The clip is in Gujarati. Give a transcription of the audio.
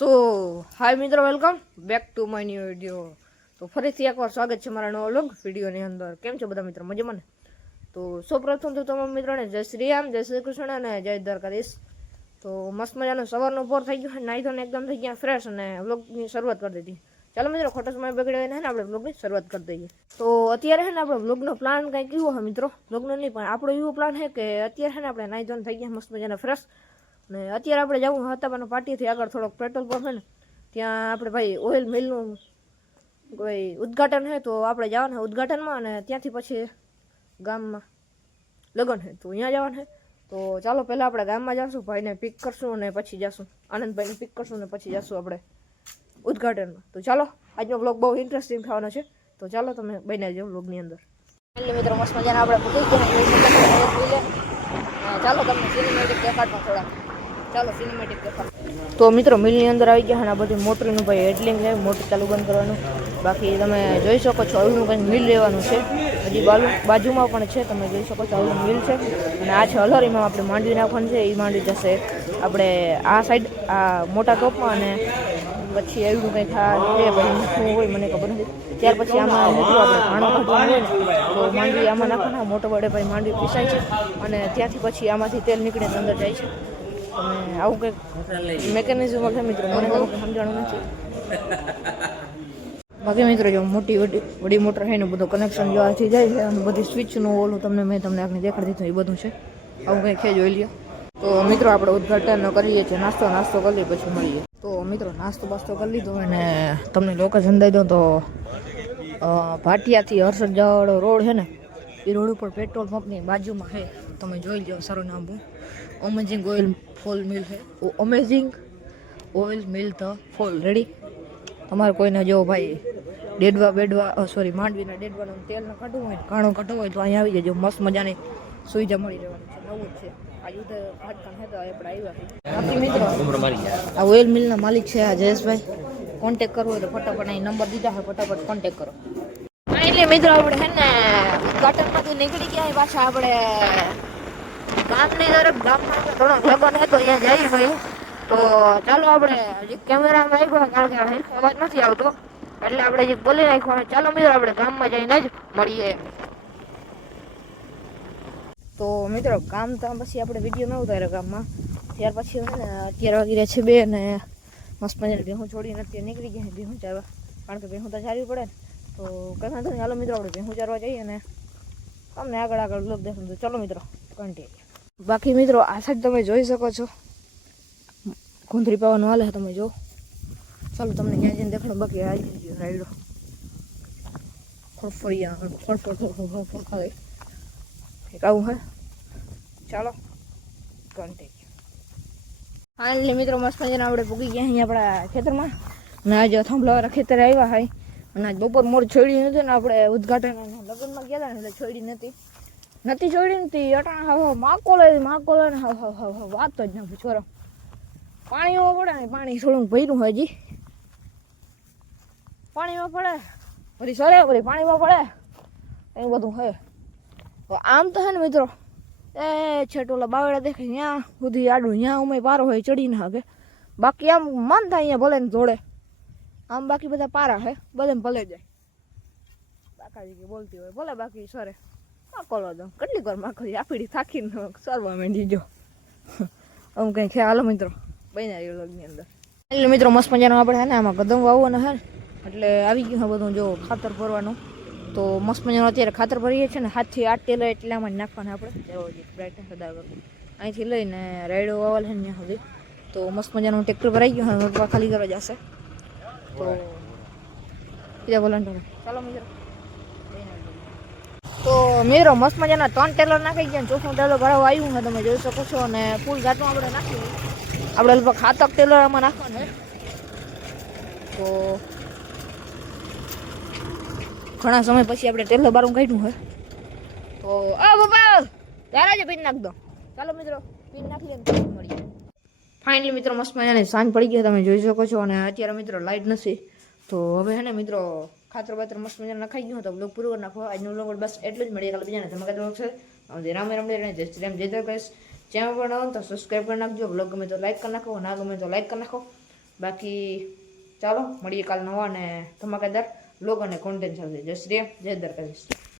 સો હાય મિત્રો, welcome back to my new video. તો ફરીથી એકવાર સ્વાગત છે મારા નવા વ્લોગ વિડીયોની અંદર. કેમ છો બધા મિત્રો, મજામાં ને? તો સૌપ્રથમ તો તમામ મિત્રોને જય શ્રી રામ, જય શ્રી કૃષ્ણ અને જય દ્વારકાધીશ. તો મસ્ત મજાનો સવારનો પોર થઈ ગયો, નાહી ધોઈને એકદમ થઈ ગયા ફ્રેશ અને વ્લોગની શરૂઆત કરી દીધી. ચાલો મિત્રો, ખોટો સમય બગડ્યો ને આપણે વ્લોગની શરૂઆત કરી દઈએ. તો અત્યારે છે ને આપણે વ્લોગનો પ્લાન કંઈક એવો છે મિત્રો, વ્લોગનો નહીં પણ આપણો એવો પ્લાન છે કે અત્યારે છે ને આપણે નાહી ધોઈને થઈ ગયા મસ્ત મજાના ફ્રેશ. ને અત્યારે આપણે જવું હતાબાનો પાટીથી આગળ થોડોક પેટ્રોલ પંપ છે ને ત્યાં આપણે ભાઈ ઓઇલ મિલનું કોઈ ઉદ્ઘાટન છે, તો આપણે જવાનું છે ઉદ્ઘાટનમાં અને ત્યાંથી પછી ગામમાં લગ્ન છે તો અહીંયા જવાનું છે. તો ચાલો પહેલાં આપણે ગામમાં જઈશું, ભાઈને પિક કરશું અને પછી જઈશું આનંદભાઈને પિક કરશું અને પછી જઈશું આપણે ઉદ્ઘાટનમાં. તો ચાલો, આજનો વ્લોગ બહુ ઇન્ટરેસ્ટિંગ થવાનો છે, તો ચાલો તમે બન્યા જાઓ વ્લોગની અંદર. એટલે મિત્રો મસ્ત મજાના આપણે મૂકી ગયા. ચાલો તમને સિનેમેટિક દેખાડમાં થોડા, ચાલો સિનેમેટિક દેખાડ. તો મિત્રો મિલની અંદર આવી ગયા અને આ બધી મોટરનું ભાઈ હેડલિંગ છે, મોટર ચાલુ બંધ કરવાનું. બાકી તમે જોઈ શકો છો અવળું કંઈક મિલ લેવાનું છે, હજી બાજુમાં પણ છે, તમે જોઈ શકો છો અવળું મિલ છે. અને આ છે અલરીમાં આપણે માંડવી નાખવાનું છે, એ માંડવી જશે આપણે આ સાઈડ આ મોટા ટોપમાં. અને પછી એવું કંઈક છે ભાઈ શું હોય મને ખબર નથી. ત્યાર પછી આમાં મિત્રો આપણે ઘાણો કાઢવાનું હોય ને તો માંડવી આમાં નાખવાના, મોટો વડે ભાઈ માંડવી પીસાય છે અને ત્યાંથી પછી આમાંથી તેલ નીકળે અંદર જાય છે. તમે આવું કંઈક મેકેનિઝમ છે મિત્રો, મને સમજાણું નથી. બાકી મિત્રો જો મોટી વડી મોટર છે ને બધું કનેક્શન જો આથી જાય છે અને બધી સ્વિચનું ઓલું મેં તમને આગળ દેખાડી દીધું એ બધું છે. આવું કંઈક છે, જોઈ લ્યો. તો મિત્રો આપણે ઉદ્ઘાટન કરીએ છીએ, નાસ્તો કરીએ પછી મળીએ. તો મિત્રો નાસ્તો કરી લીધો અને તમને લોકેશન દઈ દઉં તો ભાટિયાથી હર્ષદ જવાવાળો રોડ છે ને એ રોડ ઉપર પેટ્રોલ પંપની બાજુમાં છે, તમે જોઈ લો. સારું નામ અમેઝિંગ ઓઇલ ફોલ મિલ છે, amazing oil mill the fall. Ready? તમારે કોઈને જો ભાઈ માંડવીના ડેડવાનું તેલ કાઢવું હોય, ઘાણો કાઢવો હોય તો અહીંયા આવી જજો, મસ્ત મજાની સુવિધા મળી રહેવાની છે. નવું જ છે આ યુદ્ધ ભાટકાન છે તો આપણે આવ્યા છે. બાકી મિત્રો આ ઓઇલ મિલના માલિક છે આ જયેશભાઈ. કોન્ટેક કરવો હોય તો ફટાફટ અહીં નંબર દીધા છે, ફટાફટ કોન્ટેક કરો. એટલે મિત્રો આપણે છે ને ઉદ્ઘાટનમાંથી નીકળી ગયા પાછા આપણે ગામની તરફ. ગામમાં થોડો લગન હતો અહીંયા જઈએ ભાઈ. તો ચાલો આપણે હજી કેમેરામાં આવ્યો કારણ કે અવાજ નથી આવતો એટલે આપણે હજી બોલી નાખ્યો. ચાલો મિત્રો આપણે ગામમાં જઈને જ મળીએ. તો મિત્રો ગામ તો પછી આપણે વિડીયો ન ઉતાર્યો ગામમાં. ત્યાર પછી છે ને અત્યારે વાગી રહ્યા છે 2 અને મસ્ત મજાને ભેહું છોડીને અત્યારે નીકળી ગયા ભેહું ચારવા, કારણ કે ભેહું તો ચારવી પડે ને. તો કંઈ વાંધો નહીં, હાલો મિત્રો આપણે ભેહું ચારવા જઈએ અને તમને આગળ બ્લોગ દેખાડું. તો ચાલો મિત્રો કન્ટિન્યુ. બાકી મિત્રો આ સાઈડ તમે જોઈ શકો છો ગુંદરી પાવાનું હાલે છે, તમે જો. ચાલો તમને ક્યાં જઈને દેખાડો. બાકી આવી ગયો રાયડો ફળફળિયા ખાય આવું હે. ચાલો કન્ટિન્યુ. હા એટલે મિત્રો મસ્ત મજાના આપણે પૂગી ગયા અહીંયા આપણા ખેતરમાં. અને આજે થાંભલાવાળા ખેતરે આવ્યા હોય અને આજ બપોર મોર છોડી નથી ને આપણે ઉદ્ઘાટન લગ્નમાં ગયા હતા ને એટલે છોડી નથી અટાણા હાવ માકોલે ને હાવ વાત જ ના પૂછો. પાણીમાં પડે ને પાણી થોડુંક ભર્યું હોય, હજી પાણીમાં પડે પછી સરે પછી પાણીમાં પડે એવું બધું હોય. તો આમ તો છે ને મિત્રો એ છેટોલા બાવડા દેખાય ત્યાં સુધી આડું ત્યાં ઉમે પારો હોય ચડી ના શકે. બાકી આમ મન થાય અહીંયા ભલે ને જોડે આમ, બાકી બધા પારા હે બધે ભલે જાય. બાકાજી બોલતી હોય ભલે, બાકી સરે માકોલો દો કેટલી વાર માખરી આપડી થાકીને સરવા માંડી જો. આમ કંઈ ખ્યાલ હાલો મિત્રો બન્યા વ્લોગની અંદર. એટલે મિત્રો મસ્ત મજાનો આપણે છે ને આમાં કદમ વાવવાનું છે ને એટલે આવી ગયું બધું જો ખાતર ભરવાનું. તો મસ્ત મજાનું અત્યારે ખાતર ભરીએ છીએ ને 7 થી 8 ટેલર એટલે આમાં નાખવાના આપણે. બ્રાઇટનેસ વધારે અહીંથી લઈને રાયડો વાવલ છે ને ત્યાં સુધી. તો મસ્ત મજાનું ટ્રેક્ટર ભરાઈ ગયું હવે ખાલી કરવા જશે. તો બીજા બોલાન ચાલો મિત્રો. તો મિત્રો મસ્ત મજાના 3 ટેલર નાખી ગયા, ચોથું ટેલર ભરાવા આવ્યું છે તમે જોઈ શકો છો. અને ફૂલ ઘાટમાં આપણે નાખી આપણે લગભગ 7 ટેલર આમાં નાખવાનું. તો ઘણા સમય પછી આપણે ટેલર બારું કાઢ્યું હોય. તો બાપા ત્યારે જ પીન નાખ દો. ચાલો મિત્રો પીન નાખી દે મળીએ. ફાઇનલી મિત્રો મસ્ત મજાની સાંજ પડી ગઈ તમે જોઈ શકો છો. અને અત્યારે મિત્રો લાઇટ નથી તો હવે છે ને મિત્રો ખાતર બાતર મસ્ત મજાના નખાઈ ગયું તો બ્લોગ પૂરો કરી નાખો. આજનો બ્લોગ બસ એટલું જ. મળીએ કાલે બીજાને ધમાકા બ્લોગ છે. રામ જય શ્રી રામ, જય દ્વારકાધીશ. ચેનલ પર ન તો સબસ્ક્રાઈબ કરી નાખજો. બ્લોગ ગમે તો લાઈક કરી નાખો, ના ગમે તો લાઈક કરી નાખો. બાકી ચાલો મળીએ કાલ નવા અને ધમાકેદાર લોગ અને કોન્ટેન્ટ સાથે. જય શ્રી રામ, જય દ્વારકાધીશ.